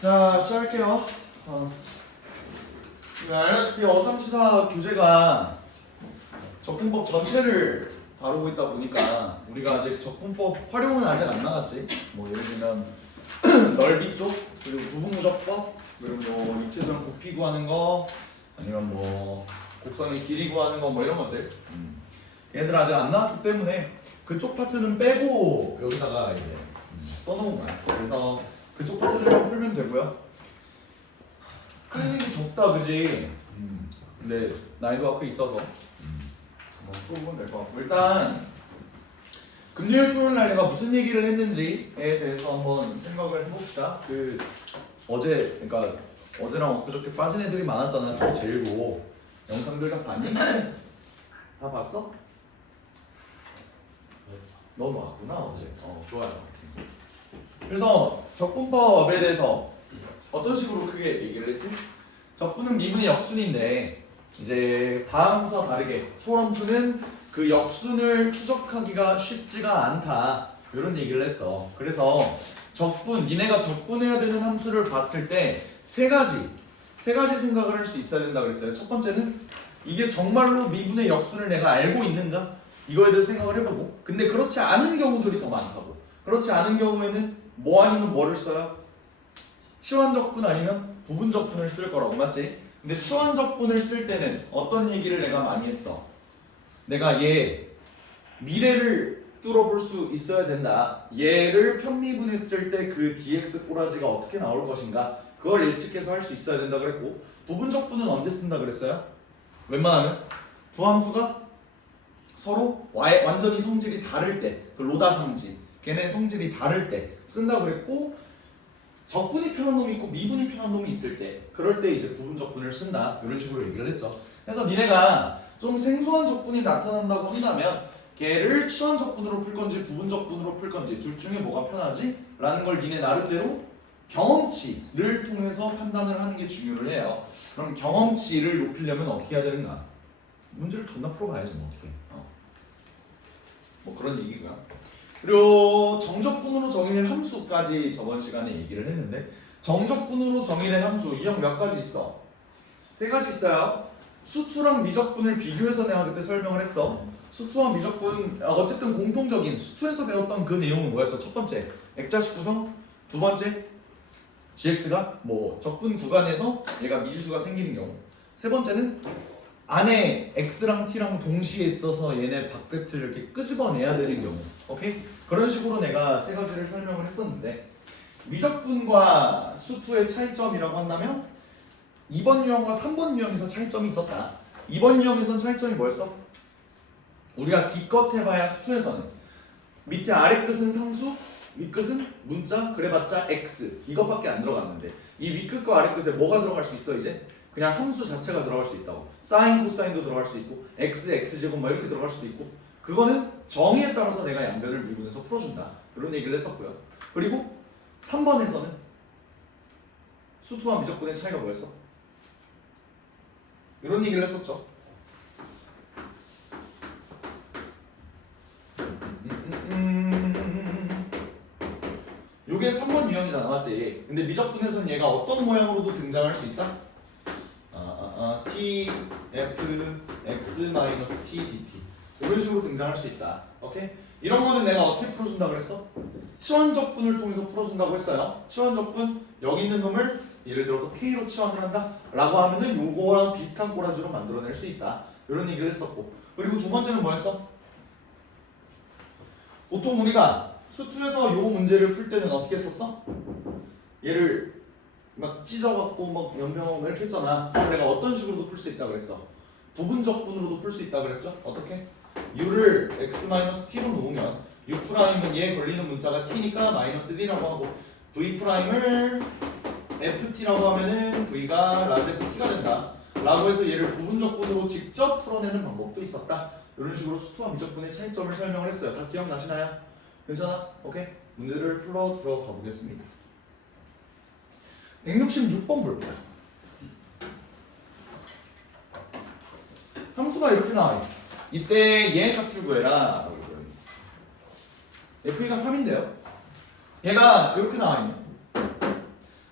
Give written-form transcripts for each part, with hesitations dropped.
자, 시작할게요. 알다시피 어삼시사 교재가 적분법 전체를 다루고 있다 보니까 우리가 아직 적분법 활용은 아직 안 나갔지. 뭐 예를 들면 넓이 쪽, 그리고 부분무적법, 그리고 뭐 입체선 부피 구하는 거, 아니면 뭐 곡선의 길이 구하는 거 뭐 이런 것들. 얘들 아직 안 나왔기 때문에 그쪽 파트는 빼고 여기다가 이제 써놓은 거야. 그래서 그쪽 파트를 풀면 되고요. 클리닉이 적다, 그지? 근데 난이도가 꽤 있어서 한번 풀어보면 될 것 같고, 일단 금요일 토요일 날 내가 무슨 얘기를 했는지에 대해서 한번 생각을 해봅시다. 그러니까 어제랑 엊그저께 빠진 애들이 많았잖아. 특히 제일고 영상들 다 봤니? 다 봤어? 너 왔구나 어제. 좋아요. 그래서 적분법에 대해서 어떤 식으로 크게 얘기를 했지? 적분은 미분의 역순인데 이제 다음과 다르게 초함수는 그 역순을 추적하기가 쉽지가 않다, 이런 얘기를 했어. 그래서 적분, 니네가 적분해야 되는 함수를 봤을 때 세 가지 생각을 할 수 있어야 된다 그랬어요. 첫 번째는 이게 정말로 미분의 역순을 내가 알고 있는가? 이거에 대해서 생각을 해보고, 근데 그렇지 않은 경우들이 더 많다고. 그렇지 않은 경우에는 뭐 아니면 뭐를 써요? 치환적분 아니면 부분적분을 쓸 거라고, 맞지? 근데 치환적분을 쓸 때는 어떤 얘기를 내가 많이 했어? 내가 얘 미래를 뚫어볼 수 있어야 된다. 얘를 편미분했을 때 그 dx 꼬라지가 어떻게 나올 것인가, 그걸 예측해서 할 수 있어야 된다 그랬고, 부분적분은 언제 쓴다 그랬어요? 웬만하면 두 함수가 서로 완전히 성질이 다를 때, 그 로다 성질, 걔네 성질이 다를 때 쓴다 그랬고, 적분이 편한 놈이 있고 미분이 편한 놈이 있을 때, 그럴 때 이제 부분적분을 쓴다, 이런 식으로 얘기를 했죠. 그래서 니네가 좀 생소한 적분이 나타난다고 한다면 걔를 치환적분으로 풀 건지 부분적분으로 풀 건지 둘 중에 뭐가 편하지? 라는 걸 니네 나름대로 경험치를 통해서 판단을 하는 게 중요를 해요. 그럼 경험치를 높이려면 어떻게 해야 되는가? 문제를 존나 풀어봐야지 뭐 어떻게. 뭐 그런 얘기가. 그리고 정적분으로 정의된 함수까지 저번 시간에 얘기를 했는데, 정적분으로 정의된 함수 이 형 몇 가지 있어? 세 가지 있어요. 수투랑 미적분을 비교해서 내가 그때 설명을 했어. 수투와 미적분, 어쨌든 공통적인 수투에서 배웠던 그 내용은 뭐였어? 첫 번째, 액자식 구성. 두 번째, gx가 뭐 적분 구간에서 얘가 미지수가 생기는 경우. 세 번째는 안에 x랑 t랑 동시에 있어서 얘네 바깥을 이렇게 끄집어내야 되는 경우. 오케이? 그런 식으로 내가 세 가지를 설명을 했었는데, 미적분과 수투의 차이점이라고 한다면 2번 유형과 3번 유형에서 차이점이 있었다. 2번 유형에선 차이점이 뭐였어? 우리가 기껏 해봐야 수투에서는 밑에 아래 끝은 상수, 윗끝은 문자, 그래봤자 x, 이것밖에 안 들어갔는데, 이 윗끝과 아래 끝에 뭐가 들어갈 수 있어? 이제 그냥 함수 자체가 들어갈 수 있다고. 사인, 코사인도 들어갈 수 있고, x, x제곱 막 이렇게 들어갈 수도 있고, 그거는 정의에 따라서 내가 양변을 미분해서 풀어준다, 이런 얘기를 했었고요. 그리고 3번에서는 수투와 미적분의 차이가 뭐였어? 이런 얘기를 했었죠. 요게 3번 유형이잖아, 맞지? 근데 미적분에서는 얘가 어떤 모양으로도 등장할 수 있다? t, f, x, t, dt 이런 식으로 등장할 수 있다. 오케이? 이런 거는 내가 어떻게 풀어준다 그랬어? 치환적분을 통해서 풀어준다고 했어요. 치환적분, 여기 있는 놈을 예를 들어서 k로 치환을 한다 라고 하면은 요거랑 비슷한 꼬라지로 만들어낼 수 있다, 이런 얘기를 했었고, 그리고 두 번째는 뭐였어? 보통 우리가 수투에서 요 문제를 풀 때는 어떻게 했었어? 얘를 막 찢어갖고 막 연병하고 이렇게 했잖아. 그래서 내가 어떤 식으로도 풀 수 있다 그랬어? 부분적분으로도 풀 수 있다 그랬죠? 어떻게? u를 x-t로 놓으면 u'은 얘에 걸리는 문자가 t니까 -d라고 하고, v'을 ft라고 하면은 v가 라지 ft가 된다 라고 해서 얘를 부분적분으로 직접 풀어내는 방법도 있었다. 이런 식으로 수투와 미적분의 차이점을 설명을 했어요. 다 기억나시나요? 괜찮아? 오케이? 문제를 풀어 들어가 보겠습니다. 166번 볼게요. 함수가 이렇게 나와 있어. 이때 얘 값을 구해라. f가 3인데요. 얘가 이렇게 나와 있네.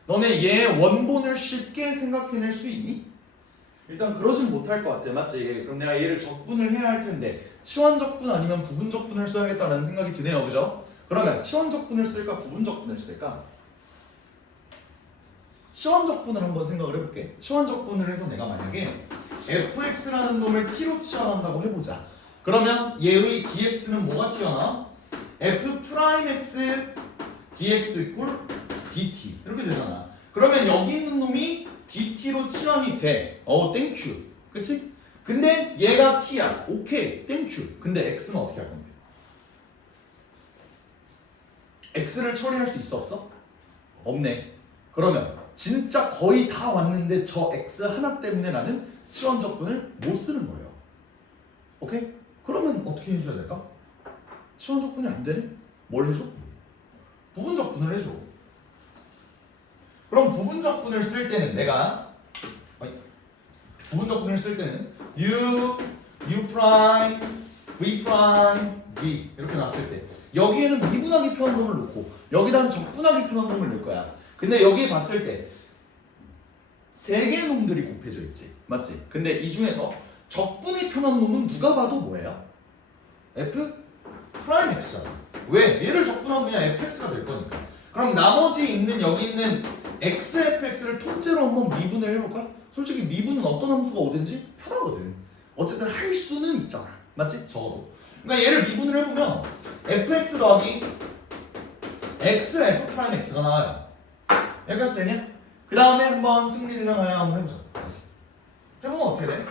너네 얘 원본을 쉽게 생각해낼 수 있니? 일단 그러진 못할 것 같아. 맞지? 그럼 내가 얘를 적분을 해야 할 텐데 치환적분 아니면 부분적분을 써야겠다라는 생각이 드네요. 그죠? 그러면 치환적분을 쓸까? 부분적분을 쓸까? 치환적분을 한번 생각을 해볼게. 치환적분을 해서 내가 만약에 fx라는 놈을 t로 치환한다고 해보자. 그러면 얘의 dx는 뭐가 튀어나와? f'(x) dx 이꼴 dt 이렇게 되잖아. 그러면 여기 있는 놈이 dt로 치환이 돼. 땡큐. 그치? 근데 얘가 t야. 오케이. 땡큐. 근데 x는 어떻게 할 건데? x를 처리할 수 있어 없어? 없네. 그러면 진짜 거의 다 왔는데 저 x 하나 때문에 나는 치환적분을 못 쓰는 거예요. 오케이? 그러면 어떻게 해줘야 될까? 치환적분이 안 되네? 뭘 해줘? 부분적분을 해줘. 그럼 부분적분을 쓸 때는 내가 부분적분을 쓸 때는 u, u', v', v 이렇게 나왔을 때 여기에는 미분하기 편한 놈을 놓고 여기다는 적분하기 편한 놈을 넣을 거야. 근데 여기 봤을 때 세 개의 놈들이 곱해져 있지. 맞지? 근데 이 중에서 적분이 편한 놈은 누가 봐도 뭐예요? f'(x잖아. 왜? 얘를 적분하면 그냥 fx가 될 거니까. 그럼 나머지 있는 여기 있는 xfx를 통째로 한번 미분을 해볼까? 솔직히 미분은 어떤 함수가 오든지 편하거든. 어쨌든 할 수는 있잖아. 맞지? 적어도. 그러니까 얘를 미분을 해보면 fx 더하기 x f'(x가 나와요. 여기까지 되냐? 그 다음에 한번 승리를 향하여 한번 해보자. 해보면 어떻게 돼?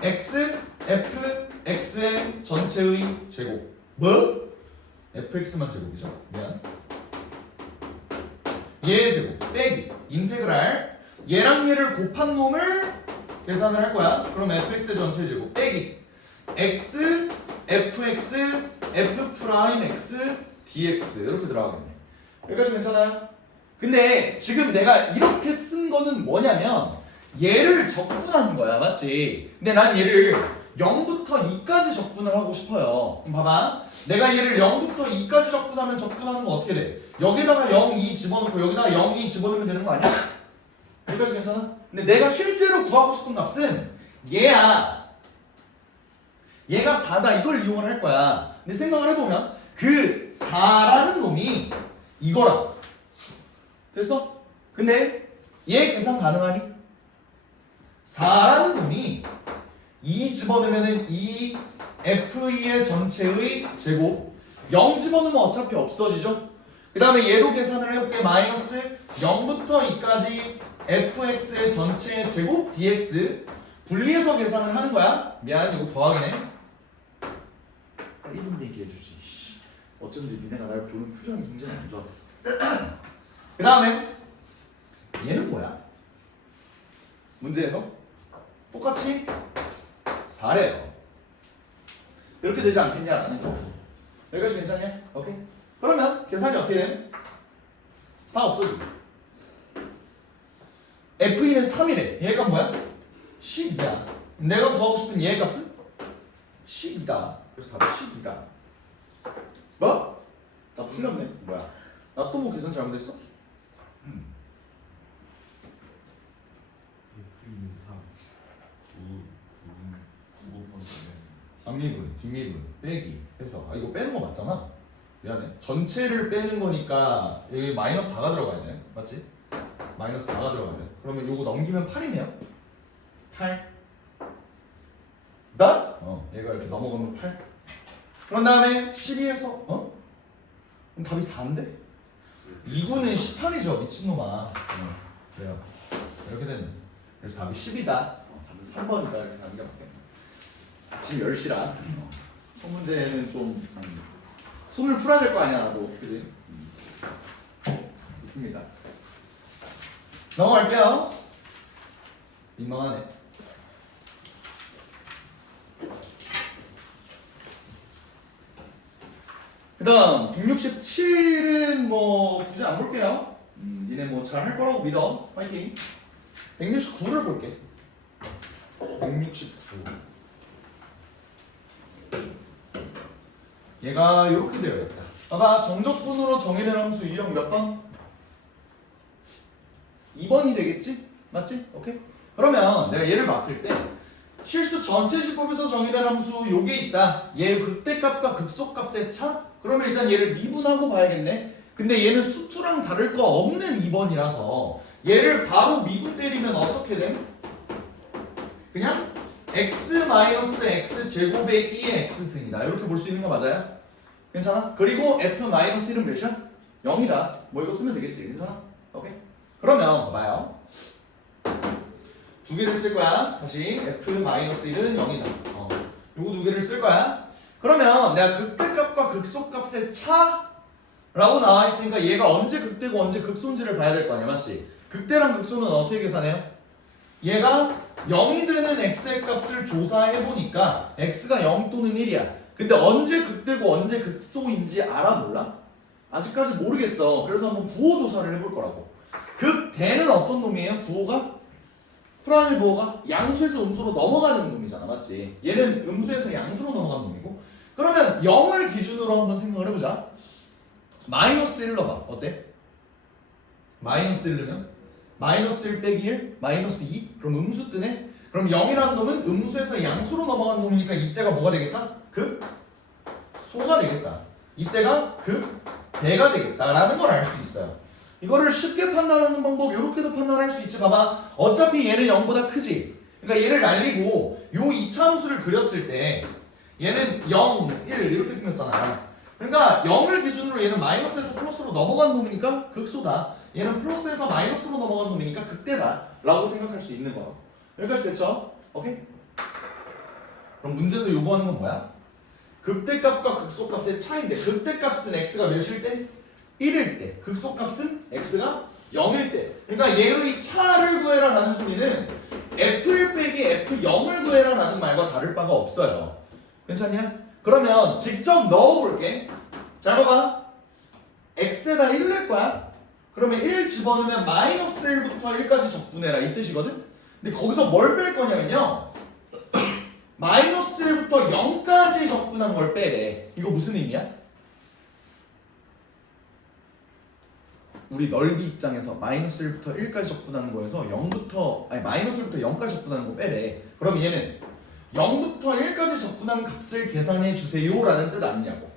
x, f, x의 전체의 제곱. 뭐? fx만 제곱이죠. 미안. 얘의 제곱 빼기 인테그랄 얘랑 얘를 곱한 놈을 계산을 할 거야. 그럼 fx의 전체 제곱 빼기 x, fx, f'(x) dx 이렇게 들어가겠네. 여기까지 괜찮아요? 근데 지금 내가 이렇게 쓴 거는 뭐냐면 얘를 적분하는 거야. 맞지? 근데 난 얘를 0부터 2까지 적분을 하고 싶어요. 그럼 봐봐. 내가 얘를 0부터 2까지 적분하면 적분하는 거 어떻게 돼? 여기다가 0, 2 집어넣고 여기다가 0, 2 집어넣으면 되는 거 아니야? 여기까지 괜찮아? 근데 내가 실제로 구하고 싶은 값은 얘야. 얘가 4다. 이걸 이용을 할 거야. 근데 생각을 해보면 그 4라는 놈이 이거라. 됐어? 근데 얘 계산 가능하니? 4라는 놈이 2 집어넣으면은 2 f2의 전체의 제곱 0 집어넣으면 어차피 없어지죠? 그 다음에 얘로 계산을 해볼게. 마이너스 0부터 2까지 fx의 전체의 제곱 dx 분리해서 계산을 하는 거야. 미안 이거 더하기네. 빨리 좀 얘기해주지. 어쩐지 니네가 날 보는 표정이 굉장히 안 좋았어. 그 다음에 얘는 뭐야? 문제에서 똑같이 4래요. 이렇게 되지 않겠냐? 라는 거. 여기까지 괜찮냐? 오케이. 그러면 계산이 어떻게 돼? 4 없어지고 f2는 3이래. 얘 값 뭐야? 12야. 내가 구하고 싶은 얘 값은 12다. 그래서 답이 12다. 뭐? 나 틀렸네. 뭐야? 나 또 뭐 계산 잘못했어? F는 3, 9 곱하기 앞미분, 뒷미분, 빼기 해서 이거 빼는 거 맞잖아? 미안해. 전체를 빼는 거니까 여기 마이너스 4가 들어가야 돼. 맞지? 마이너스 4가 들어가야 돼. 그러면 요거 넘기면 8이네요? 8 나? 얘가 이렇게 넘어가면 8 그런 다음에 12에서 그럼 답이 4인데? 2분은 18이죠 미친놈아. 그래요. 이렇게 되는. 그래서 답이 10이다. 답은 3번이다. 이렇게 남겨볼게. 아침 10시라. 첫 문제는 좀 손을 풀어야 될 거 아니야 나도. 그지? 좋습니다. 넘어갈게요. 민망하네. 그 다음 167은 뭐 굳이 안 볼게요. 니네 뭐 잘 할 거라고 믿어. 파이팅. 169를 볼게. 169. 얘가 이렇게 되어 있다. 봐봐. 정적분으로 정의된 함수 유형 몇 번? 2번이 되겠지? 맞지? 오케이? 그러면 내가 얘를 봤을 때 실수 전체식법에서 정의된 함수 요게 있다. 얘 극대값과 극소값의 차? 그러면 일단 얘를 미분하고 봐야겠네. 근데 얘는 수투랑 다를 거 없는 2번이라서 얘를 바로 미분 때리면 어떻게 됨? 그냥 x-x 제곱의 2의 x승이다. 이렇게 볼 수 있는 거 맞아요? 괜찮아? 그리고 f-1은 몇이야? 0이다. 뭐 이거 쓰면 되겠지. 괜찮아? 오케이? 그러면 봐봐요. 두 개를 쓸 거야. 다시 f-1은 0이다. 요거 두 개를 쓸 거야. 그러면 내가 극대값과 극소값의 차라고 나와 있으니까 얘가 언제 극대고 언제 극소인지를 봐야 될 거 아니야. 맞지? 극대랑 극소는 어떻게 계산해요? 얘가 0이 되는 x의 값을 조사해 보니까 x가 0 또는 1이야. 근데 언제 극대고 언제 극소인지 알아 몰라? 아직까지 모르겠어. 그래서 한번 부호 조사를 해볼 거라고. 극대는 어떤 놈이에요? 부호가? 프라임의 부호가 양수에서 음수로 넘어가는 놈이잖아. 맞지? 얘는 음수에서 양수로 넘어가는 놈이고. 그러면 0을 기준으로 한번 생각을 해보자. 마이너스 1 넣어봐. 어때? 마이너스 1 넣으면 마이너스 1 빼기 1, 마이너스 2? 그럼 음수 뜨네? 그럼 0이라는 놈은 음수에서 양수로 넘어가는 놈이니까 이때가 뭐가 되겠다? 극소가 되겠다. 이때가 극대가 되겠다라는 걸 알 수 있어요. 이거를 쉽게 판단하는 방법 이렇게도 판단할 수 있지. 봐봐. 어차피 얘는 0보다 크지. 그러니까 얘를 날리고 요 2차 함수를 그렸을 때 얘는 0, 1 이렇게 생겼잖아. 그러니까 0을 기준으로 얘는 마이너스에서 플러스로 넘어간 놈이니까 극소다. 얘는 플러스에서 마이너스로 넘어간 놈이니까 극대다 라고 생각할 수 있는 거라고. 여기까지 됐죠? 오케이? 그럼 문제에서 요구하는 건 뭐야? 극대값과 극소값의 차이인데 극대값은 x가 몇일 때? 1일 때. 극소값은 x가 0일 때. 그러니까 얘의 차를 구해라 라는 소리는 f1 빼기 f0을 구해라 라는 말과 다를 바가 없어요. 괜찮냐? 그러면 직접 넣어볼게. 잘 봐봐. x에다 1 낼 거야. 그러면 1 집어넣으면 마이너스 1부터 1까지 적분해라 이 뜻이거든? 근데 거기서 뭘 뺄 거냐면요. 마이너스 1부터 0까지 적분한 걸 빼래. 이거 무슨 의미야? 우리 넓이 입장에서 마이너스 1부터 1까지 적분하는 거에서 0부터 아니 마이너스 1부터 0까지 적분하는 거 빼래. 그럼 얘는 0부터 1까지 적분한 값을 계산해 주세요 라는 뜻 아니냐고.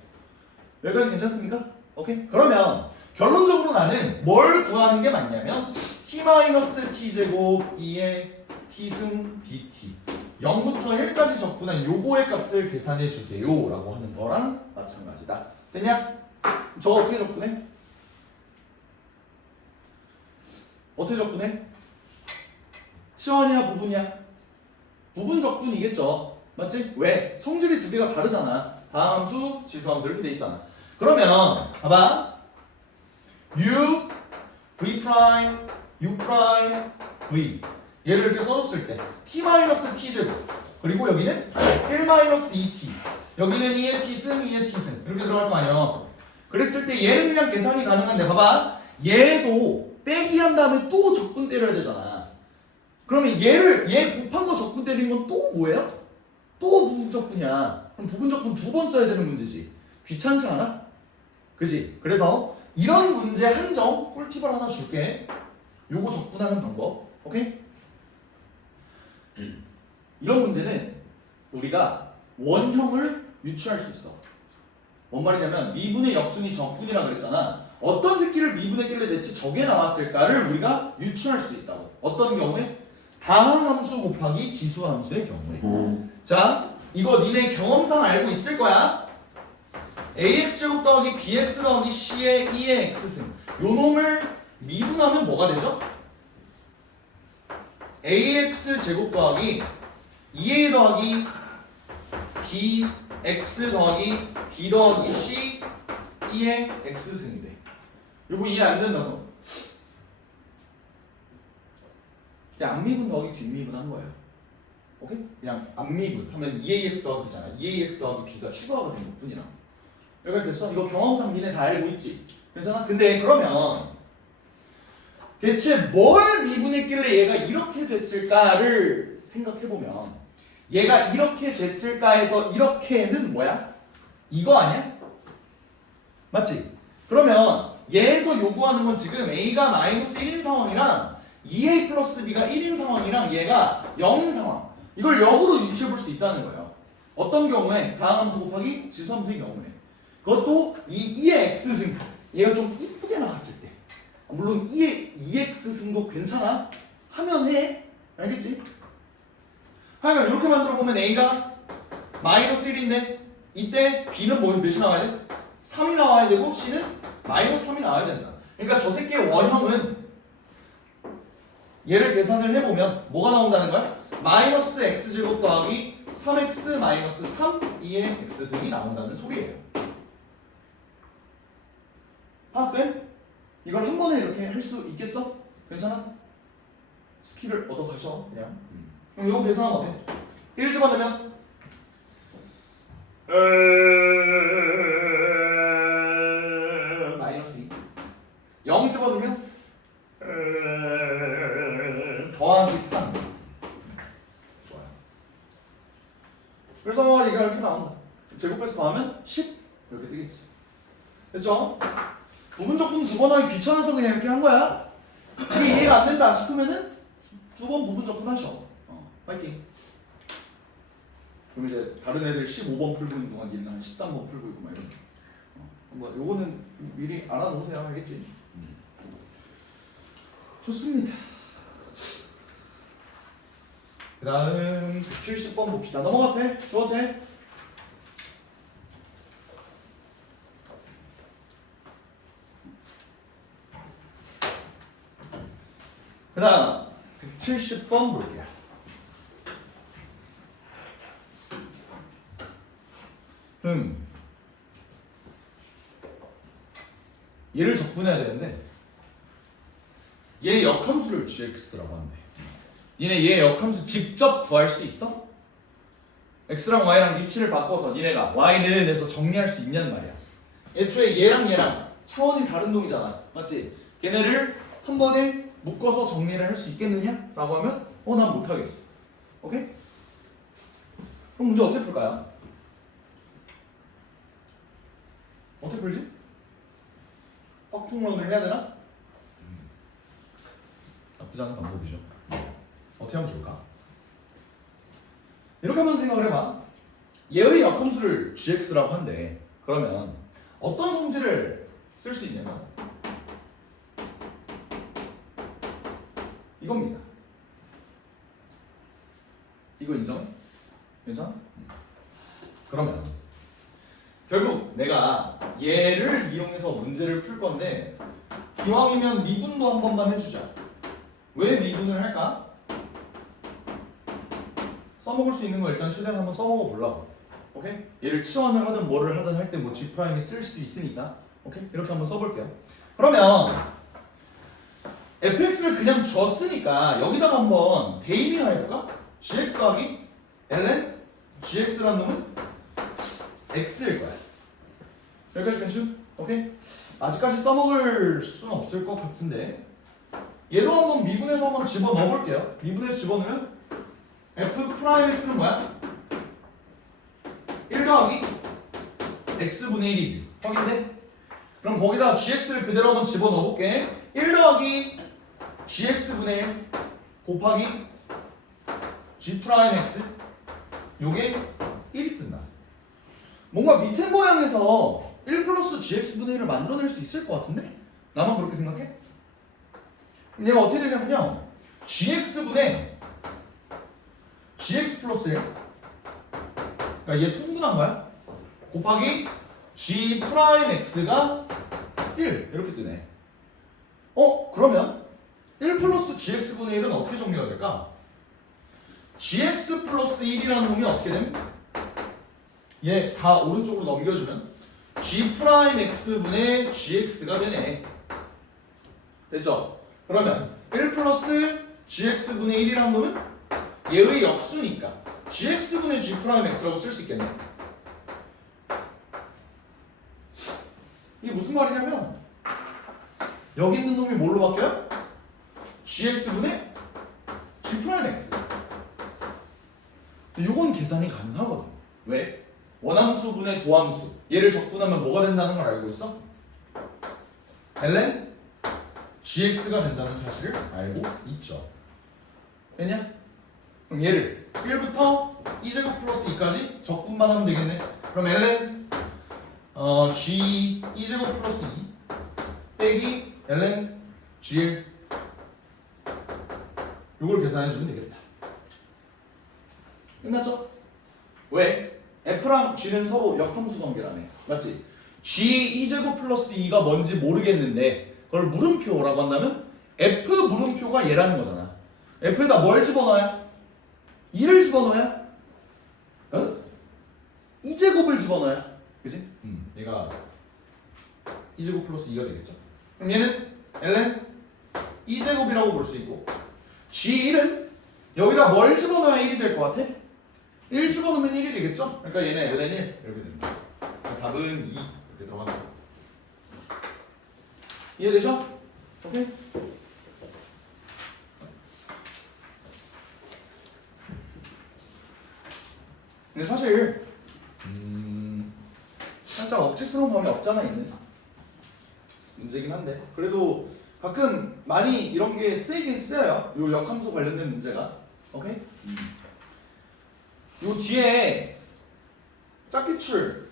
여기까지 괜찮습니까? 오케이? 그러면 결론적으로 나는 뭘 구하는 게 맞냐면 t-t제곱 2의 t승 dt 0부터 1까지 적분한 요거의 값을 계산해 주세요 라고 하는 거랑 마찬가지다. 됐냐? 저거 어떻게 적분해? 어떻게 적분해? 치환이야 부분이야? 부분 적분이겠죠. 맞지? 왜? 성질이 두 개가 다르잖아. 다함수, 지수함수 이렇게 돼 있잖아. 그러면 봐봐. u, v', u', v 얘를 이렇게 써줬을 때 t-t제곱 그리고 여기는 1-2t 여기는 2의 t승, 2의 t승 이렇게 들어갈 거 아니야. 그랬을 때 얘는 그냥 계산이 가능한데 봐봐. 얘도 빼기 한 다음에 또 적분 때려야 되잖아. 그러면 얘 곱한 거 적분 때리는 건 또 뭐예요? 또 부분 적분이야. 그럼 부분 적분 2번 써야 되는 문제지. 귀찮지 않아? 그지? 그래서 이런 문제 한정 꿀팁을 하나 줄게. 요거 적분하는 방법. 오케이? 이런 문제는 우리가 원형을 유추할 수 있어. 뭔 말이냐면 미분의 역순이 적분이라 그랬잖아. 어떤 새끼를 미분했길래 대체 저게 나왔을까를 우리가 유추할 수 있다고. 어떤 경우에? 다항함수 곱하기 지수함수의 경우에. 자, 이거 니네 경험상 알고 있을 거야. ax제곱 더하기 bx 더하기 c의 2의 x승 요 놈을 미분하면 뭐가 되죠? ax제곱 더하기 2a 더하기 bx 더하기 b 더하기 c 2의 x승인데 요거 이해 안 된다서 그냥 앞미분 더하기 뒷미분 한 거예요. 오케이? 그냥 앞미분 하면 2ax 더하기 b잖아. 2ax 더하기 b가 추가가 된 것뿐이라. 여기까지 됐어? 이거 경험상 니네 다 알고 있지? 괜찮아? 근데 그러면 대체 뭘 미분했길래 얘가 이렇게 됐을까를 생각해보면 얘가 이렇게 됐을까에서 이렇게는 뭐야? 이거 아니야? 맞지? 그러면 얘에서 요구하는 건 지금 a가 마이너스 1인 상황이랑 2a 플러스 b가 1인 상황이랑 얘가 0인 상황 이걸 역으로 유추해 볼 수 있다는 거예요. 어떤 경우에 다항함수 곱하기 지수함수의 경우에 그것도 이 2의 x승 얘가 좀 이쁘게 나왔을 때 물론 2x승도 괜찮아 하면 해 알겠지? 하여간 이렇게 만들어 보면 a가 마이너스 1인데 이때 b는 몇이 나와야 돼? 3이 나와야 되고 c는 마이너스 3이 나와야 된다. 그러니까 저 새끼의 원형은 얘를 계산을 해보면 뭐가 나온다는 거야? 마이너스 x제곱 더하기 3x 마이너스 3 2의 x승이 나온다는 소리예요. 파악돼? 이걸 한 번에 이렇게 할 수 있겠어? 괜찮아? 스킬을 얻어 가셔 그냥. 그럼 이거 계산하면 어때? 1 집어넣으면 마이너스 2 0 집어넣으면 더하기 3 좋아요. 그래서 얘가 이렇게 나온다. 제곱해서 더하면 10 이렇게 되겠지. 됐죠? 부분적분 두 번 하기 귀찮아서 그냥 이렇게 한 거야. 이게 이해가 안 된다 싶으면은 두 번 부분적분 하셔. 파이팅. 그럼 이제 다른 애들 15번 풀고 있는 동안 얘는 한 13번 풀고 있고 막 이런 거. 한번 요거는 미리 알아놓으세요. 알겠지? 좋습니다. 그 다음 170번 봅시다. 넘어가도 돼? 주워도 돼? 그 다음 170번 볼게요. 얘를 적분해야 되는데 얘 역함수를 gx라고 하는데 니네 얘 역함수 직접 구할 수 있어? x랑 y랑 위치를 바꿔서 니네가 y는 에서 정리할 수 있냔 말이야. 애초에 얘랑 차원이 다른 놈이잖아. 맞지? 걔네를 한 번에 묶어서 정리를 할 수 있겠느냐? 라고 하면 난 못하겠어. 오케이? 그럼 문제 어떻게 풀까요? 어떻게 풀지? 확통론을 해야 되나? 나쁘지 않은 방법이죠. 어떻게 하면 좋을까? 이렇게 한번 생각을 해봐. 얘의 역함수를 gx라고 한대. 그러면 어떤 성질을 쓸 수 있냐면 이겁니다. 이거 인정해? 괜찮아? 그러면 결국 내가 얘를 이용해서 문제를 풀 건데 기왕이면 미분도 한 번만 해주자. 왜 미분을 할까? 써먹을 수 있는 거 일단 최대한 한번 써먹어 보려고. 오케이? 얘를 치환을 하든 뭐를 하든 할 때 뭐 G'이 쓸 수 있으니까. 오케이? 이렇게 한번 써볼게요. 그러면 fx를 그냥 줬으니까 여기다가 한번 대입이나 해볼까? gx 더하기 ln gx라는 놈은 x일 거야. 여기까지 괜찮? 오케이? 아직까지 써먹을 수는 없을 것 같은데 얘도 한번 미분해서 한번 집어넣어볼게요. 미분해서 집어넣으면 f 프라임 x는 뭐야? 1 더하기 x분의 1이지. 확인돼? 그럼 거기다 gx를 그대로 한번 집어넣어볼게. 1 더하기 gx분의 1 곱하기 g 프라임 x 요게 1이 뜬다. 뭔가 밑에 모양에서 1 플러스 gx분의 1을 만들어낼 수 있을 것 같은데? 나만 그렇게 생각해? 그럼 얘가 어떻게 되냐면요 gx분의 gx 플러스 1 그러니까 얘 통분한 거야 곱하기 g 프라임 x가 1 이렇게 뜨네. 그러면 1 플러스 gx분의 1은 어떻게 정리가 될까? gx 플러스 1이라는 놈이 어떻게 됨? 얘 다 오른쪽으로 넘겨주면 g 프라임 x분의 gx가 되네. 됐죠? 그러면 1 플러스 gx분의 1이라는 놈은 얘의 역수니까 gx분의 g 프라임 x라고 쓸 수 있겠네. 이게 무슨 말이냐면 여기 있는 놈이 뭘로 바뀌어요? gx분의 g 프라임 x. 이건 계산이 가능하거든. 왜? 원함수분의 도함수 얘를 적분하면 뭐가 된다는 걸 알고 있어? ln gx가 된다는 사실을 알고 있죠. 됐냐? 그럼 얘를 1부터 2제곱 플러스 2까지 적분만 하면 되겠네. 그럼 ln g 2제곱 플러스 2 빼기 ln g1 요걸 계산해주면 되겠다. 끝났죠? 왜? f랑 g는 서로 역함수 관계라네. 맞지? g 2제곱 플러스 2가 뭔지 모르겠는데 그걸 물음표라고 한다면 f 물음표가 얘라는 거잖아. f에다 뭘 집어넣어야? 2를 집어넣어야? 2제곱을 집어넣어야? 그지? 얘가 2제곱 플러스 2가 되겠죠? 그럼 얘는 ln 2제곱이라고 볼 수 있고 g1은 여기다 뭘 집어넣어야 1이 될 것 같아? 1 집어넣으면 1이 되겠죠? 그러니까 얘는 ln 1 이렇게 됩니다. 답은 2 이렇게 들어간다. 이해되죠? 오케이? 근데 사실 살짝 억지스러운 감이 없잖아 있는 문제긴 한데 그래도 가끔 많이 이런 게 쓰이긴 쓰여요. 요 역함수 관련된 문제가. 오케이? 요 뒤에 짝기출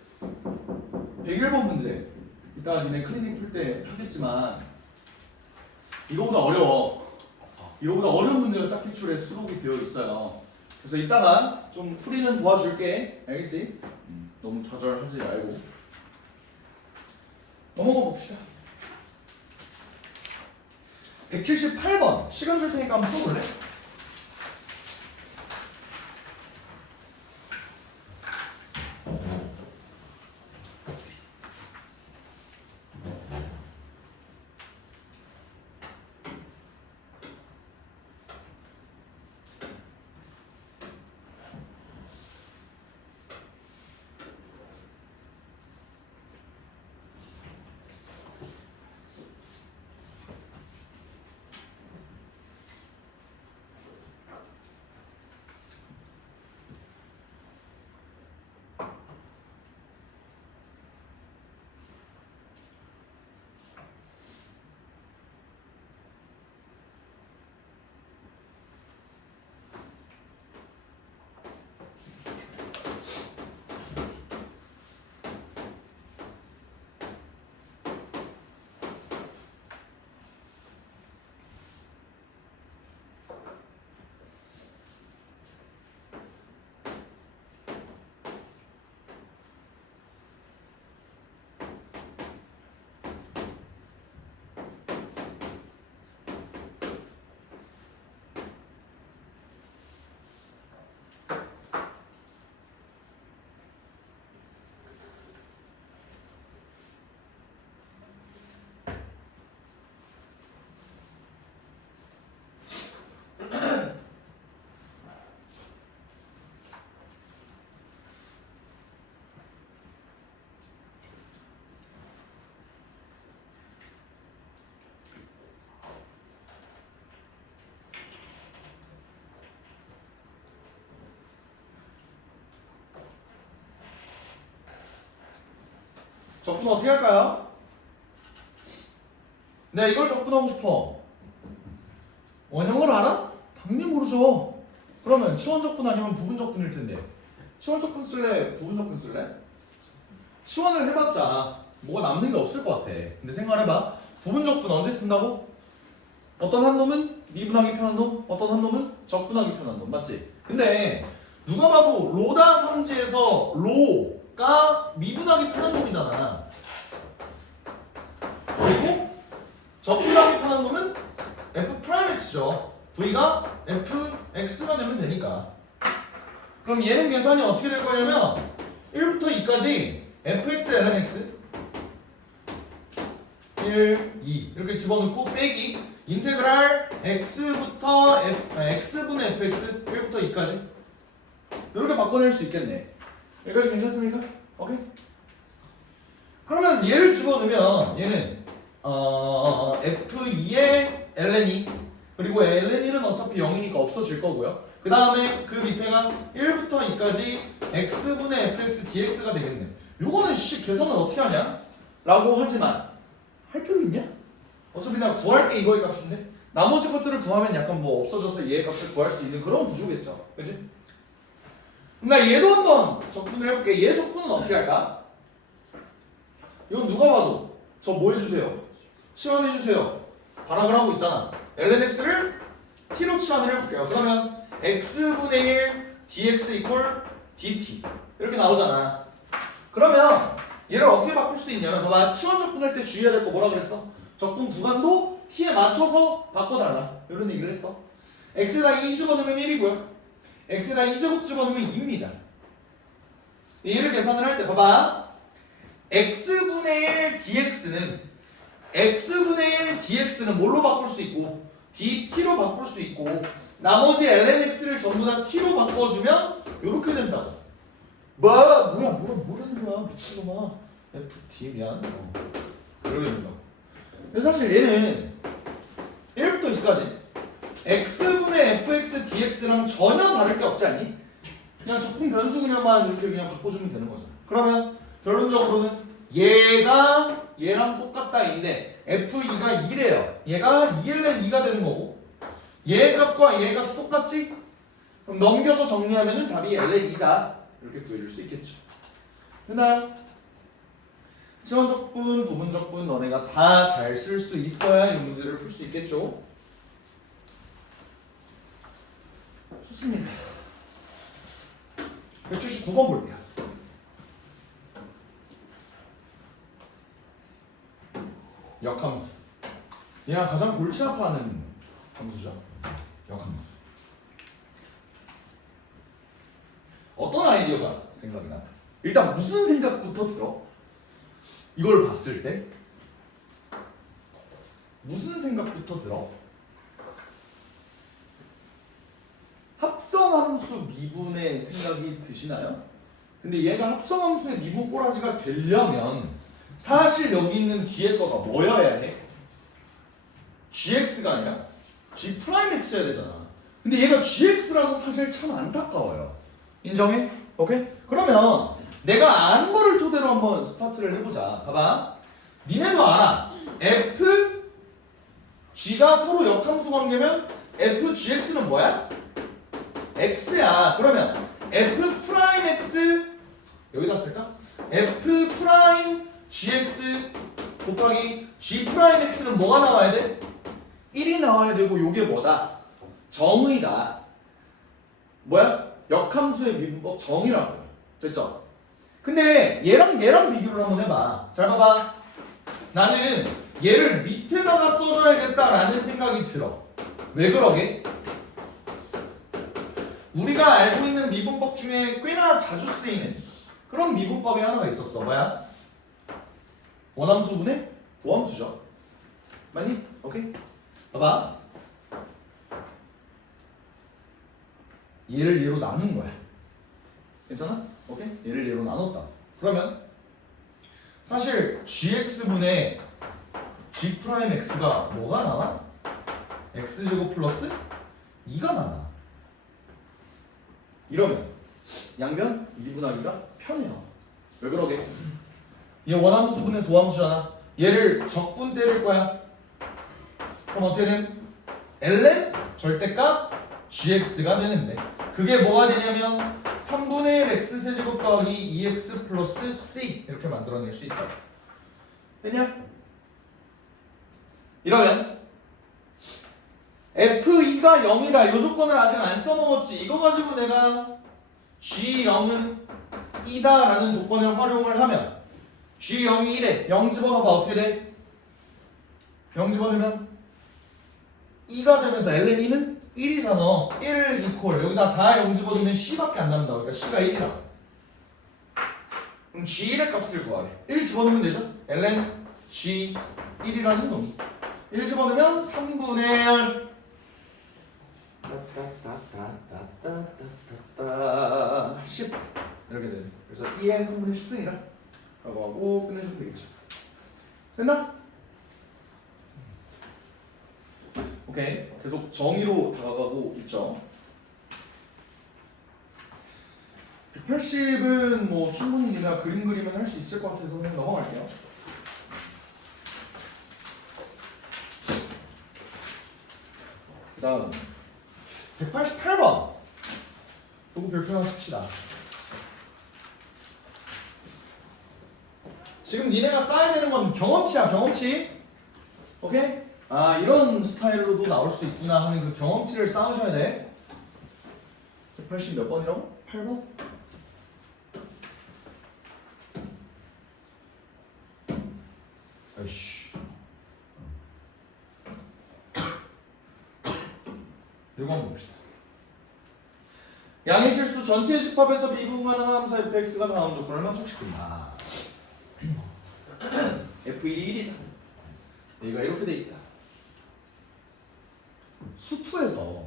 101번 문제 이따가 니네 클리닉 풀 때 하겠지만 이거보다 어려워. 이거보다 어려운 문제가 짝기출에 수록이 되어 있어요. 그래서 이따가 좀 풀이는 도와줄게. 알겠지? 너무 좌절하지 말고 넘어가 봅시다. 178번 시간 줄 테니까 한번 풀어볼래? 적분 어떻게 할까요? 내가 이걸 적분하고 싶어. 원형을 알아? 당연히 모르죠. 그러면 치원 적분 아니면 부분 적분일 텐데 치원 적분 쓸래? 부분 적분 쓸래? 치원을 해봤자 뭐가 남는 게 없을 것 같아. 근데 생각해봐. 부분 적분 언제 쓴다고? 어떤 한 놈은 미분하기 편한 놈, 어떤 한 놈은 적분하기 편한 놈. 맞지? 근데 누가 봐도 로다 성지에서 로가 미분하기 편한 놈이잖아. 그리고 적분하기 편한 놈은 f'x죠. v가 fx가 되면 되니까. 그럼 얘는 계산이 어떻게 될 거냐면 1부터 2까지 fx ln x 1, 2 이렇게 집어넣고 빼기 인테그랄 x부터 x분의 fx 1부터 2까지 이렇게 바꿔낼 수 있겠네. 여기까지 괜찮습니까? 오케이? 그러면 얘를 집어넣으면 얘는 f2의 ln2 그리고 ln1은 어차피 0이니까 없어질 거고요. 그 다음에 그 밑에가 1부터 2까지 x분의 fx dx가 되겠네. 요거는 계산을 어떻게 하냐? 라고 하지만 할 필요 있냐? 어차피 내가 구할 게 이거의 값인데 나머지 것들을 구하면 약간 뭐 없어져서 얘의 값을 구할 수 있는 그런 구조겠죠. 그지? 그럼 나 얘도 한번 적분을 해볼게. 얘 적분은 어떻게 할까? 이건 누가 봐도 저 뭐 해주세요? 치환해주세요. 발악을 하고 있잖아. lnx를 t로 치환을 해볼게요. 그러면 x분의 1 dx 이퀄 dt 이렇게 나오잖아. 그러면 얘를 어떻게 바꿀 수 있냐면 봐봐. 치환 적분할 때 주의해야 될 거 뭐라 그랬어? 적분 구간도 t에 맞춰서 바꿔달라. 이런 얘기를 했어. x에다 2 집어넣으면 1이고요. x에다 2제곱 집어넣으면 2입니다. 얘를 계산을 할 때 봐봐. x분의 1 dx는 뭘로 바꿀 수 있고 dt로 바꿀 수 있고 나머지 lnx를 전부 다 t로 바꿔주면 이렇게 된다고. 뭐라는 거야 미친놈아. ft 미안. 이렇게 된다고. 근데 사실 얘는 1부터 2까지 x분의 fx dx랑 전혀 다를 게 없지 않니? 그냥 적분 변수 그냥만 이렇게 그냥 바꿔주면 되는 거잖아. 그러면 결론적으로는 얘가 얘랑 똑같다인데 f2가 2래요. 얘가 2ln 2가 되는 거고 얘 값과 얘 값이 똑같지? 그럼 넘겨서 정리하면은 답이 ln 2다. 이렇게 구해줄 수 있겠죠. 됐나요? 치환 적분, 부분 적분 너네가 다 잘 쓸 수 있어야 이 문제를 풀 수 있겠죠. 좋습니다. 179번 볼게요. 역함수. 얘가 가장 골치 아파하는 함수죠. 역함수. 어떤 아이디어가 생각이 나? 일단 무슨 생각부터 들어? 이걸 봤을 때 무슨 생각부터 들어? 합성함수 미분의 생각이 드시나요? 근데 얘가 합성함수의 미분 꼬라지가 되려면 사실 여기 있는 뒤에 거가 뭐여야 해? gx가 아니라 g'x여야 되잖아. 근데 얘가 gx라서 사실 참 안타까워요. 인정해? 오케이? 그러면 내가 아는 거를 토대로 한번 스타트를 해보자. 봐봐. 니네도 알아. f, g가 서로 역함수 관계면 f, gx는 뭐야? x야. 그러면 f 프라임 x 여기다 쓸까? f 프라임 gx 곱하기 g 프라임 x는 뭐가 나와야 돼? 1이 나와야 되고 요게 뭐다? 정의다. 뭐야? 역함수의 미분법 정의라고요. 됐죠? 근데 얘랑 비교를 한번 해봐. 잘 봐봐. 나는 얘를 밑에다가 써줘야겠다라는 생각이 들어. 왜 그러게? 우리가 알고 있는 미분법 중에 꽤나 자주 쓰이는 그런 미분법이 하나가 있었어. 뭐야? 원함수분의 도함수죠. 맞니? 오케이? 봐봐. 얘를 얘로 나눈 거야. 괜찮아? 오케이? 얘를 얘로 나눴다. 그러면 사실 gx분의 g'x가 뭐가 나와? x제곱 플러스 2가 나와. 이러면 양변 미분하기가 편해요. 왜 그러게? 얘 원함수분의 도함수잖아. 얘를 적분 때릴 거야. 그럼 어떻게 됨? ln 절대값 gx가 되는데 그게 뭐가 되냐면 3분의 1 x 세제곱 더하기 2x 플러스 c 이렇게 만들어낼 수 있다. 됐냐? 이러면 f2가 0이다. 이 조건을 아직 안 써먹었지. 이거 가지고 내가 g0은 2다 라는 조건을 활용을 하면 g0이 1에 0 집어넣어봐. 어떻게 돼? 0 집어넣으면 2가 되면서 ln2는 1이잖아. 1 이퀄 여기다 다 0 집어넣으면 c밖에 안 남는다. 그러니까 c가 1이라고. 그럼 g1의 값을 구하래. 1 집어넣으면 되죠? ln g1이라는 놈이 1 집어넣으면 3분의 10 이렇게 되네. 그래서 2의 3분의 10승이다 라고 하고 끝내주면 되겠죠. 됐나? 오케이. 계속 정의로 다가가고 있죠. 180은 뭐 충분히 내가 그림 그리면 할 수 있을 것 같아서 그냥 넘어갈게요. 그 다음 188번 요거 별표만 칩시다. 지금 니네가 쌓아야 되는 건 경험치야, 경험치. 오케이? 아, 이런 스타일로도 나올 수 있구나 하는 그 경험치를 쌓으셔야 돼. 180 몇 번이라고? 8번? 아이씨. 이거 한번 봅시다. 양의 실수 전체 집합에서 미분 가능한 함수 fx가 다음 조건을 만족시킨다. f1이 1이다. 얘가 이렇게 돼 있다. 수투에서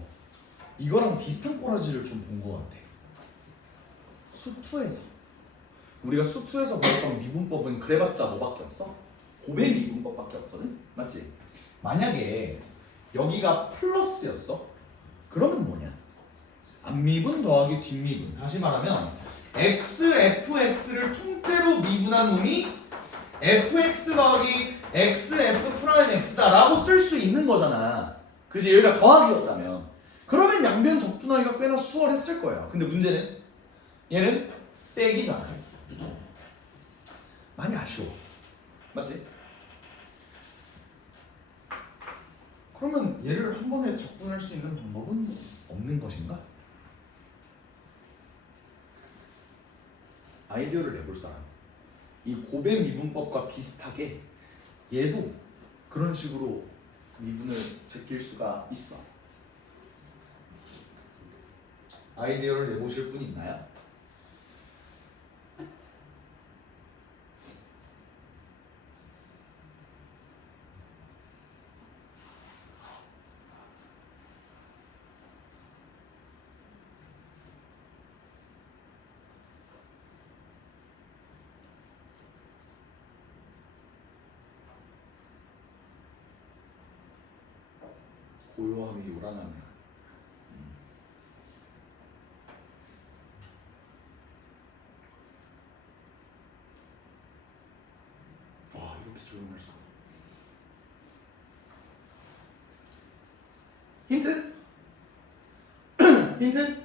이거랑 비슷한 꼬라지를 좀 본 것 같아. 수투에서 우리가 수투에서 배웠던 미분법은 그래봤자 뭐밖에 없어? 고백 미분법밖에 없거든? 맞지? 만약에 여기가 플러스였어? 그러면 뭐냐? 앞미분 더하기 뒷미분. 다시 말하면 x, fx를 통째로 미분한 놈이 fx 더하기 x, f 프라임 x다 라고 쓸 수 있는 거잖아. 그지? 여기가 더하기였다면 그러면 양변 적분하기가 꽤나 수월했을 거야. 근데 문제는 얘는 빼기잖아. 많이 아쉬워. 맞지? 그러면 얘를 한 번에 적분할 수 있는 방법은 없는 것인가? 아이디어를 내볼 사람. 이 고배 미분법과 비슷하게 얘도 그런 식으로 미분을 제낄 수가 있어. 아이디어를 내보실 분 있나요? 고요함이 요란하네. 와, 이렇게 조용할 수가. 힌트? 힌트?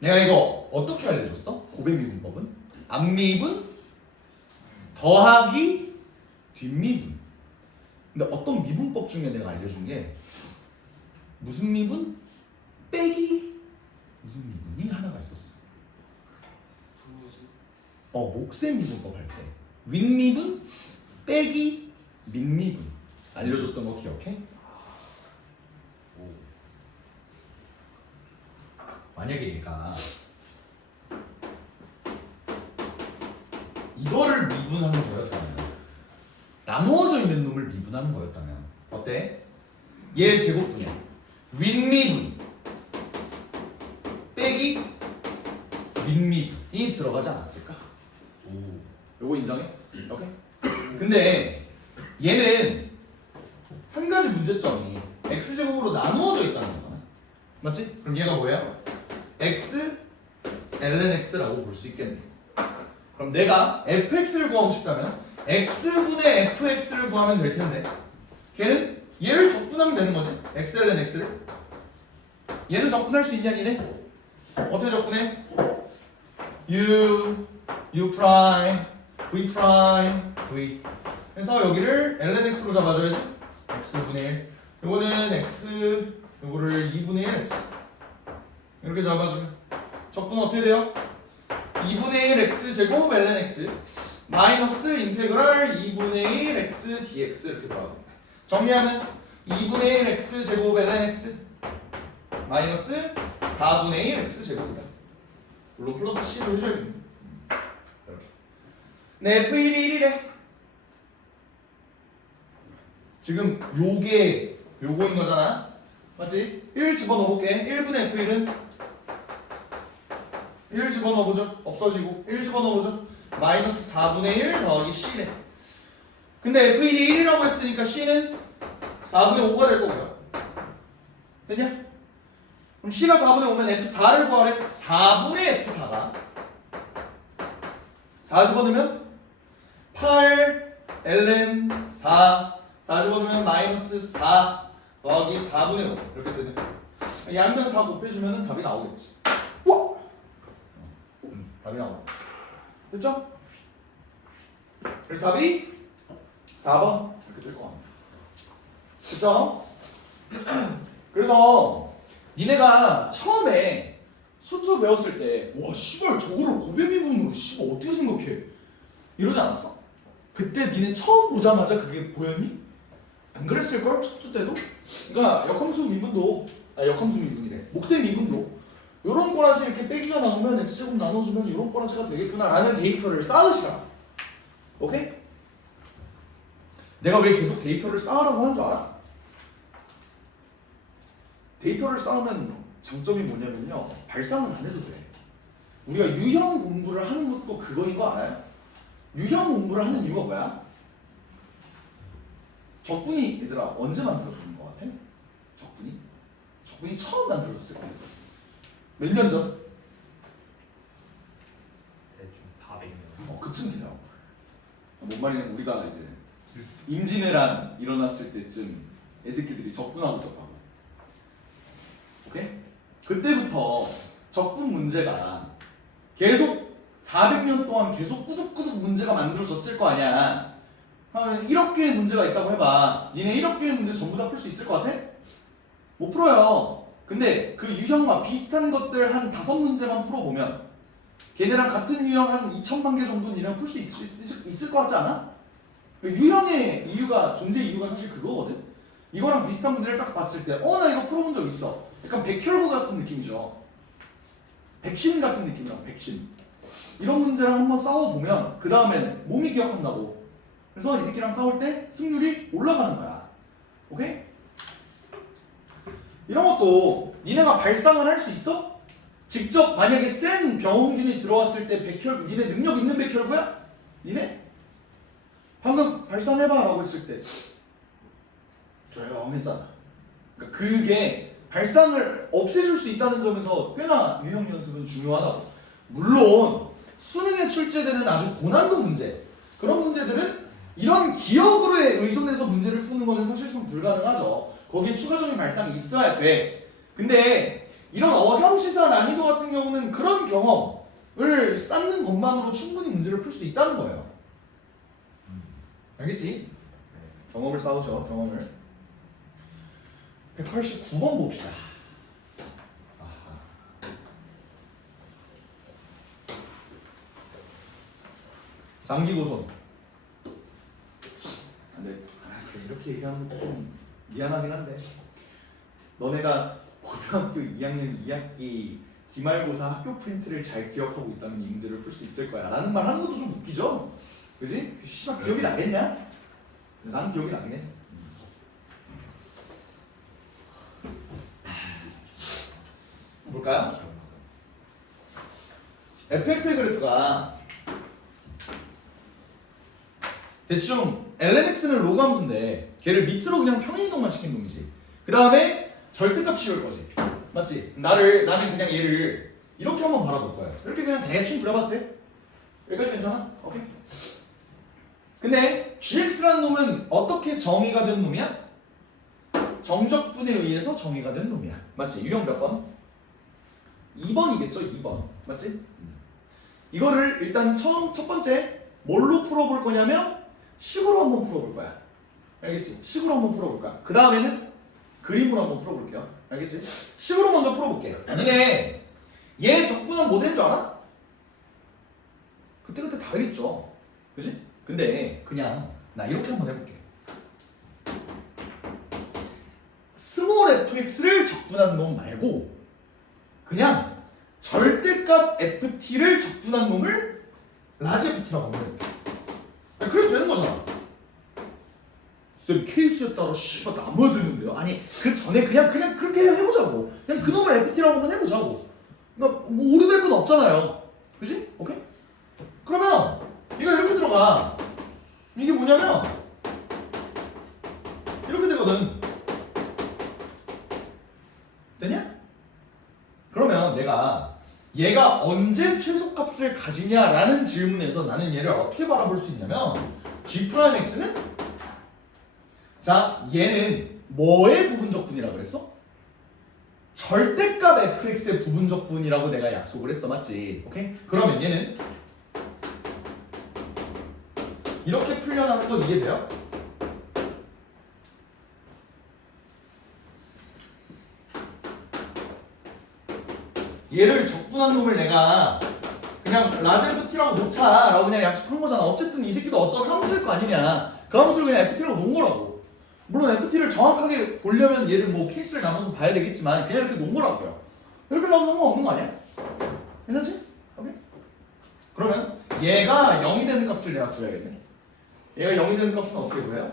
내가 이거 어떻게 알려줬어? 고백미분법은? 앞미분 더하기 뒷미분. 근데 어떤 미분법 중에 내가 알려준 게 무슨 미분? 빼기 무슨 미분이 하나가 있었어. 목셈 미분법 할 때 윗미분 빼기 밑미분 알려줬던 거 기억해? 만약에 얘가 이거를 미분하는 거였다면, 나누어져 있는 놈을 미분하는 거였다면 어때? 얘 제곱분이야. 윗미분 빼기 밑미분이 들어가지 않았을까? 요거 인정해? 오케이? 근데 얘는 한 가지 문제점이 x제곱으로 나누어져 있다는 거잖아. 맞지? 그럼 얘가 뭐예요? x ln x라고 볼 수 있겠네. 그럼 내가 fx를 구하고 싶다면 x분의 fx를 구하면 될 텐데 걔는 얘를 적분하면 되는 거지. x ln x를. 얘는 적분할 수 있냐 니네? 어떻게 적분해? u 프라임 v 프라임 v. 그래서 여기를 ln x로 잡아줘야지. x분의 1. 요거는 x, 요거를 2분의 1 x. 이렇게 잡아주면 적분 어떻게 돼요? 2분의 1 x 제곱 ln x 마이너스 인테그랄 2분의 1 x dx 이렇게 들어가고, 정리하면 2분의 1 x 제곱 ln x 마이너스 4분의 1 x 제곱이다. 물론 플러스 10을 해줘야겠네. 이렇게. 네, f1이 1이래. 지금 요게 요거인 거잖아. 맞지? 1 집어넣어볼게. 1분의 f1은 1 집어넣어보죠. 없어지고 1 집어넣어보죠. 마이너스 4분의 1 더하기 c래. 근데 f1이 1이라고 했으니까 c는 4분의 5가 될 거고요. 됐냐? 그럼 c가 4분의 5면 f4를 구하래. 4분의 f4가 4 집어넣으면 8 ln 4 4 집어넣으면 마이너스 4 더하기 4분의 5 이렇게 되네. 양변 4 곱해주면 답이 나오겠지. 와! 답이 나오겠지. 됐죠? 그래서 답이 4번 이렇게 될 것 같네. 됐죠? 그래서 니네가 처음에 수투 배웠을 때 와 씨발 저거를 고배미분으로 씨발 어떻게 생각해? 이러지 않았어? 그때 니네 처음 보자마자 그게 보였니? 안 그랬을걸? 수투 때도? 그러니까 역함수 미분도 역함수 미분이래 목셈 미분도 요런 꼬라지 이렇게 빼기가 나오면 x제곱 나눠주면 요런 꼬라지가 되겠구나 라는 데이터를 쌓으시라. 오케이? 내가 왜 계속 데이터를 쌓으라고 하는 줄 알아? 데이터를 쌓으면 장점이 뭐냐면요 발상은 안 해도 돼. 우리가 유형 공부를 하는 것도 그거인 거 알아요? 유형 공부를 하는 이유가 뭐야? 적분이 얘들아 언제 만들어지는 것 같아? 적분이 처음 만들어졌을 때 몇 년 전? 대충 400년. 그쯤 되나? 뭔 말이냐면 우리가 이제 임진왜란 일어났을 때쯤 애새끼들이 적분하고 있었다고. 오케이? 그때부터 적분 문제가 계속 400년 동안 계속 꾸덕꾸덕 문제가 만들어졌을 거 아니야. 그러면 1억 개의 문제가 있다고 해봐. 니네 1억 개의 문제 전부 다 풀 수 있을 것 같아? 못 풀어요. 근데 그 유형과 비슷한 것들 한 5문제만 풀어보면 걔네랑 같은 유형 한 2천만 개 정도는 니네가 풀 수 있을 것 같지 않아? 유형의 이유가 존재 이유가 사실 그거거든. 이거랑 비슷한 문제를 딱 봤을 때 나 이거 풀어본 적 있어. 약간 백혈구 같은 느낌이죠. 백신 같은 느낌이라고. 백신. 이런 문제랑 한번 싸워보면 그 다음에는 몸이 기억한다고. 그래서 이 새끼랑 싸울 때 승률이 올라가는 거야. 오케이? 이런 것도 니네가 발상을 할 수 있어? 직접 만약에 센 병원균이 들어왔을 때 백혈구, 니네 능력 있는 백혈구야? 니네? 방금 발산해봐 라고 했을 때 조용했잖아. 그러니까 그게 발상을 없애줄 수 있다는 점에서 꽤나 유형 연습은 중요하다고. 물론 수능에 출제되는 아주 고난도 문제, 그런 문제들은 이런 기억으로에 의존해서 문제를 푸는 것은 사실상 불가능하죠. 거기에 추가적인 발상이 있어야 돼. 근데 이런 어사로시사 난이도 같은 경우는 그런 경험을 쌓는 것만으로 충분히 문제를 풀 수 있다는 거예요. 알겠지? 경험을 쌓으죠. 경험을. 189번 봅시다. 장기고손. 근데 이렇게 얘기하는 것도 좀 미안하긴 한데 너네가 고등학교 2학년 2학기 기말고사 학교 프린트를 잘 기억하고 있다면 이 문제를 풀 수 있을 거야 라는 말 하는 것도 좀 웃기죠? 그지? 씨발 기억이 나겠냐? 난 기억이 나긴 해. 볼까요? fx의 그래프가 대충 lnx는 로그 함수인데 걔를 밑으로 그냥 평행이동만 시킨 놈이지. 그 다음에 절대값 씌울 거지. 맞지? 나는 그냥 얘를 이렇게 한번 바라볼 거야. 이렇게 그냥 대충 그려봐도 돼? 여기까지 괜찮아? 오케이. 근데 gx라는 놈은 어떻게 정의가 된 놈이야? 정적분에 의해서 정의가 된 놈이야. 맞지? 유형 몇 번? 2번이겠죠? 2번. 맞지? 이거를 일단 첫 번째 뭘로 풀어볼 거냐면 식으로 한번 풀어볼 거야. 알겠지? 식으로 한번 풀어볼 거야. 그 다음에는 그림으로 한번 풀어볼게요. 알겠지? 식으로 먼저 풀어볼게. 니네 얘 적분은 뭐 되는 줄 알아? 그때그때 다르겠죠. 그치? 근데 그냥 나 이렇게 한번 해볼게. 스몰 fx를 적분한 놈 말고 그냥 절대값 ft를 적분한 놈을 라지 ft라고 한번 해볼게. 그래도 되는 거잖아. 쌤 케이스에 따라 씨발 나눠야 되는데요. 아니 그 전에 그냥 그렇게 해보자고. 그냥 그 놈을 FT라고 한번 해보자고. 그러니까 뭐 오류될 건 없잖아요. 그지? 오케이? 그러면 얘가 이렇게 들어가. 이게 뭐냐면 이렇게 되거든. 되냐? 그러면 내가 얘가 언제 최소값을 가지냐라는 질문에서 나는 얘를 어떻게 바라볼 수 있냐면 G'X는 자 얘는 뭐의 부분적분이라고 그랬어? 절대값 fx의 부분적분이라고 내가 약속을 했어, 맞지? 오케이? 그러면 얘는 이렇게 풀려나는 건 이해돼요? 얘를 적분한 놈을 내가 그냥 라젤 T라고 놓자 라고 그냥 약속한 거잖아. 어쨌든 이 새끼도 어떤 함수일 거 아니냐. 그 함수를 그냥 FT라고 놓은 거라고. 물론 FT를 정확하게 보려면 얘를 뭐 케이스를 나눠서 봐야 되겠지만 그냥 이렇게 놓은 거라고요. 이렇게 나와도 상관없는 거 아니야? 괜찮지? 오케이? 그러면 얘가 0이 되는 값을 내가 구해야겠네. 얘가 0이 되는 값은 어떻게 구해요?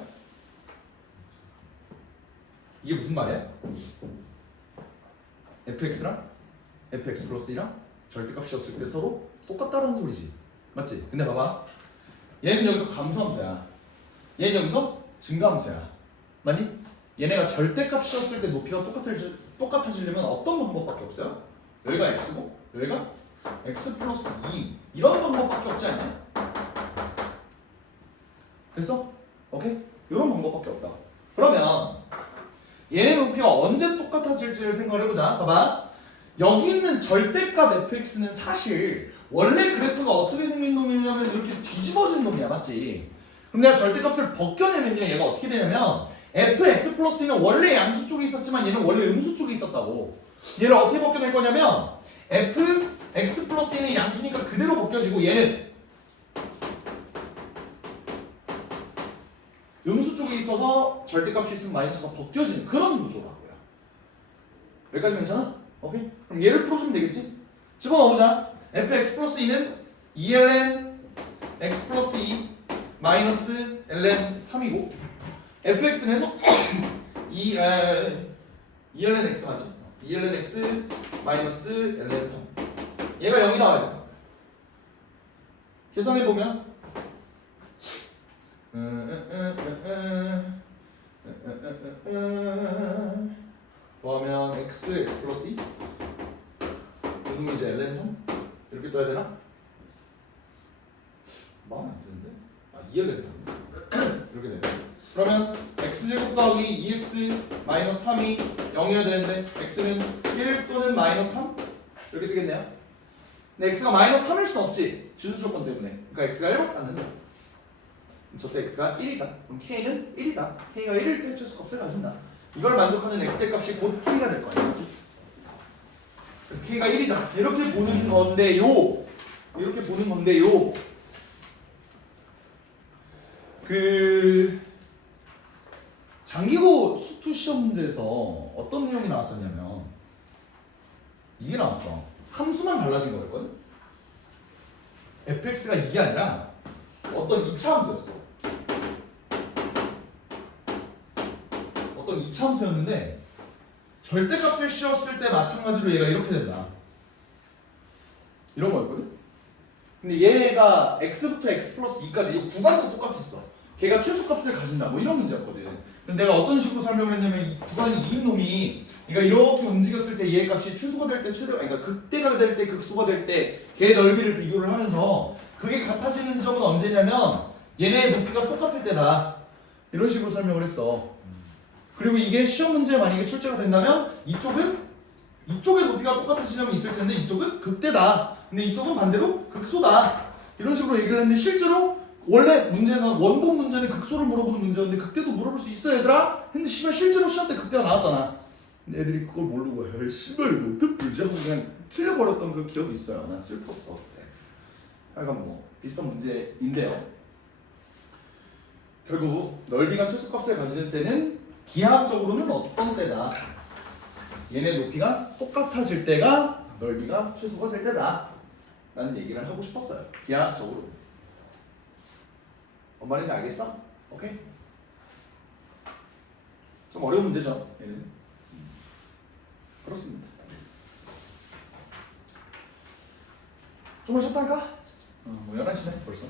이게 무슨 말이야? fx랑 fx 플러스 2랑 절대값이었을 때 서로 똑같다는 소리지. 맞지? 근데 봐봐. 얘는 여기서 감소함수야. 얘는 여기서 증가함수야. 맞니? 얘네가 절대값이었을 때 높이가 똑같아지려면 어떤 방법밖에 없어요? 여기가 x고 여기가 x 플러스 2 이런 방법밖에 없지 않냐? 됐어? 오케이? 이런 방법밖에 없다. 그러면 얘네 높이가 언제 똑같아질지를 생각을 해보자. 봐봐. 여기 있는 절대값 fx는 사실 원래 그래프가 어떻게 생긴 놈이냐면 이렇게 뒤집어진 놈이야. 맞지? 그럼 내가 절대값을 벗겨내면요 얘가 어떻게 되냐면 fx 플러스 2는 원래 양수 쪽에 있었지만 얘는 원래 음수 쪽에 있었다고. 얘를 어떻게 벗겨낼 거냐면 fx 플러스 2는 양수니까 그대로 벗겨지고 얘는 음수 쪽에 있어서 절대값이 있으면 마이너스가 벗겨지는 그런 구조라고요. 여기까지 괜찮아? 오케이? 그럼 얘를 풀어주면 되겠지? 집어넣어보자. fx 플러스 2는 2ln x 플러스 2 마이너스 ln 3이고 fx는 2ln x 맞지? 2ln x 마이너스 ln 3 얘가 0이 나와야 돼. 계산해보면 더하면 x 플러스 2 그놈이 이제 ln 3 이렇게 떠야 되나? 마음에 안 드는데? 아 2ln 3 이렇게 되네. 그러면 x제곱 더하기 2x 마이너스 3이 0이어야 되는데 x는 1 또는 마이너스 3 이렇게 되겠네요. 근데 x가 마이너스 3일 순 없지 진수 조건 때문에. 그러니까 x가 1밖에 안 된다. 저때 x가 1이다. 그럼 k는 1이다. k가 1일 때 최소값을 가진다. 이걸 만족하는 x의 값이 곧 k가 될 거예요. 그래서 k가 1이다. 이렇게 보는 건데요. 이렇게 보는 건데요. 그 장기고 수투 시험 문제에서 어떤 내용이 나왔었냐면 이게 나왔어. 함수만 달라진 거였거든. fx가 이게 아니라 어떤 2차 함수였어. 어떤 2차 함수였는데 절대값을 씌웠을 때 마찬가지로 얘가 이렇게 된다. 이런 거였거든. 근데 얘가 x부터 x 플러스 2까지 이 구간도 똑같았어. 걔가 최소값을 가진다. 뭐 이런 문제였거든. 근데 내가 어떤 식으로 설명을 했냐면 이 구간이 2인 놈이 얘가 이렇게 움직였을 때 얘의 값이 최소가 될 때 최대, 그러니까 극대가 될 때 극소가 될 때 걔 넓이를 비교를 하면서 그게 같아지는 점은 언제냐면 얘네의 높이가 똑같을 때다. 이런 식으로 설명을 했어. 그리고 이게 시험 문제에 만약에 출제가 된다면 이쪽의 높이가 똑같은 지점이 있을 텐데 이쪽은 극대다. 근데 이쪽은 반대로 극소다. 이런 식으로 얘기를 했는데 실제로 원래 문제는 원본 문제는 극소를 물어보는 문제였는데 극대도 물어볼 수 있어 얘들아? 근데 씨발 실제로 시험 때 극대가 나왔잖아. 근데 애들이 그걸 모르고 야 씨발 이거 어떻게 풀지 하고 그냥 틀려버렸던 그 기억이 있어요. 난 슬펐어 그때. 약간 뭐 비슷한 문제인데요. 결국 넓이가 최소값을 가지는 때는 기하학적으로는 어떤 때다? 얘네 높이가 똑같아질 때가 넓이가 최소가 될 때다 라는 얘기를 하고 싶었어요. 기하학적으로. 뭔 말인지 알겠어? 오케이? 좀 어려운 문제죠 얘는. 그렇습니다. 좀만 쉬었다 할까? 뭐 11시네 벌써.